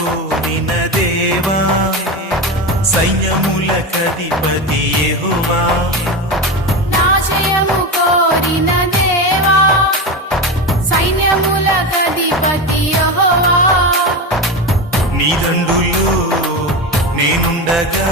కోరిన దేవా సైన్యములకధిపతి యెహోవా నా జయము కోరిన దేవా సైన్యములకధిపతి యెహోవా నీ దండులో నేనుండగా